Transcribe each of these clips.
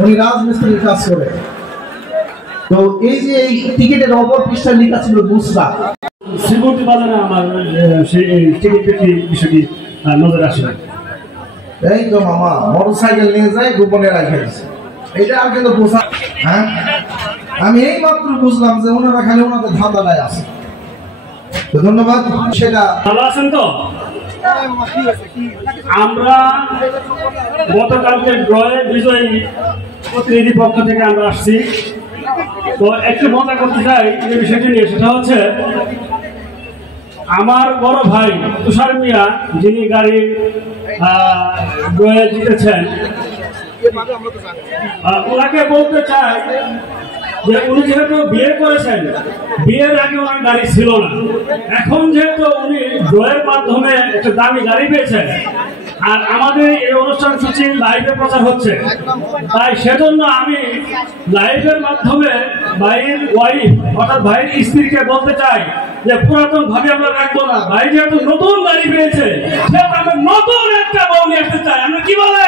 উনি রাজমিস্ত্রির কাজ করে। তো এই যে এই টিকিটের অপর পৃষ্ঠায় লেখা ছিল বুসরা। শ্রীমূর্তি বাজারে আমার সেই টিকিট বিক্রি বিষয়টি নজরে আসে। এই তো মামা মোটরসাইকেল নিয়ে যায় গোপনে রাখে দিচ্ছে, এটা আর কিন্তু বোঝা। হ্যাঁ, আমি এই মাত্র বুঝলাম যে ওনারা খালি ওনাদের ধাঁধাটায় আছে। তো ধন্যবাদ। সেটা ভালো আছেন তো? আমরা গতকালকে ড্রয়ে বিজয়ী প্রতিনিধি পক্ষ থেকে আমরা আসছি। তো একটু মজা করতে চাই যে বিষয়টি নিয়ে, সেটা হচ্ছে আমার বড় ভাই তুষার মিয়া, যিনি গাড়ি ড্রয়ে জিতেছেন, ওনাকে বলতে চাই যে উনি যেহেতু বিয়ে করেছেন, বিয়ের আগে ওনার গাড়ি ছিল না, এখন যেহেতু উনি ড্রয়ের মাধ্যমে একটা দামি গাড়ি পেয়েছেন, আর আমাদের এই অনুষ্ঠান সূচি লাইভে প্রচার হচ্ছে, তাই সেজন্য আমি লাইভের মাধ্যমে ভাইয়ের ওয়াইফ অর্থাৎ ভাইয়ের স্ত্রীকে বলতে চাই যে পুরাতন ভাবে আমরা রাখবো না। ভাই যেহেতু নতুন গাড়ি পেয়েছে, সেহেতু আমরা নতুন একটা বউ নিয়ে আসতে চাই। আমরা কি বলে?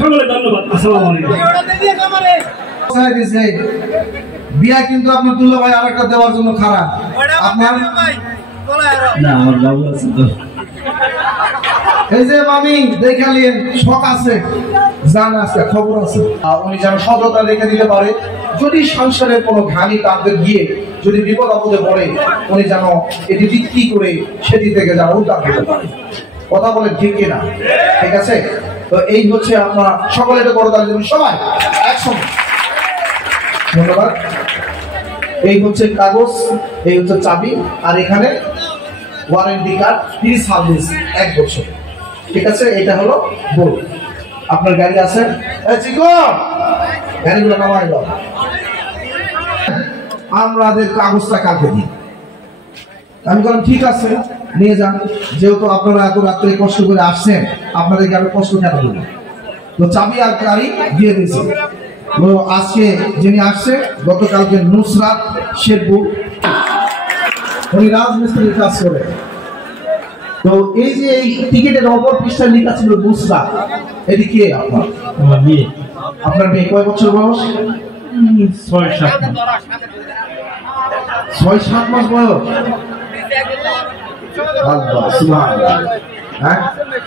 সকলে ধন্যবাদ। আসসালামু আলাইকুম। বিয়া কিন্তু আপনার দুলা ভাই আরেকটা দেওয়ার জন্য খারাপ। আপনার না, আমার বাবু আছে তো। এই যে মামি দেখালেন শখ আছে, জান আছে, খবর আছে, উনি যেন সততা রেখে দিতে পারে। যদি সংসারের কোনো ঘানি টানতে গিয়ে যদি বিপদ আপদে পড়ে, উনি যেন এটি বিক্রি করে সেটি থেকে যেন উদ্ধার করতে পারে। কথা বলেন ঠিক কিনা? ঠিক আছে। তো এই হচ্ছে আপনার সকলে এটা বড় দাঁড়িয়ে সবাই একসঙ্গে। ধন্যবাদ। এই হচ্ছে কাগজ, এই হচ্ছে চাবি, আর এখানে ওয়ারেন্টি কার্ড, ফ্রি সার্ভিস 1 বছর। ঠিক আছে, এটা হলো বই। আপনার গাড়ি আছে? গাড়িগুলো নামাই দাও। আমাদের কাগজটা কাকে দিই? আমি বললাম ঠিক আছে, নিয়ে যান। যেহেতু আপনারা এত রাত্রে কষ্ট করে আসছেন, আপনাদেরকে আরো কষ্ট কেন দেবো? তো চাবি আর গাড়ি দিয়ে দিয়েছি। তো আজকে যিনি আসছে, গতকালকে নুসরাত শেরপুর, উনি রাজমিস্ত্রির কাজ করে। তো এই যে এই টিকিটের অপর পৃষ্ঠায় লেখা ছিল বুসরা, এটি কে? আপনার মেয়ে। আপনার মেয়ে কয় বছর বয়স? 6-7 মাস বয়স।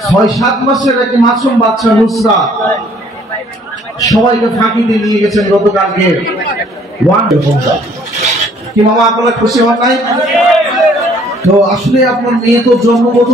6-7 মাসের একটি মাসুম বাচ্চা নুসরাত সবাইকে ফাঁকি দিয়ে নিয়ে গেছেন গতকালকে। কি মামা আপনারা খুশি হন নাই? তো আসলে আপনার মেয়ে তো জন্মগত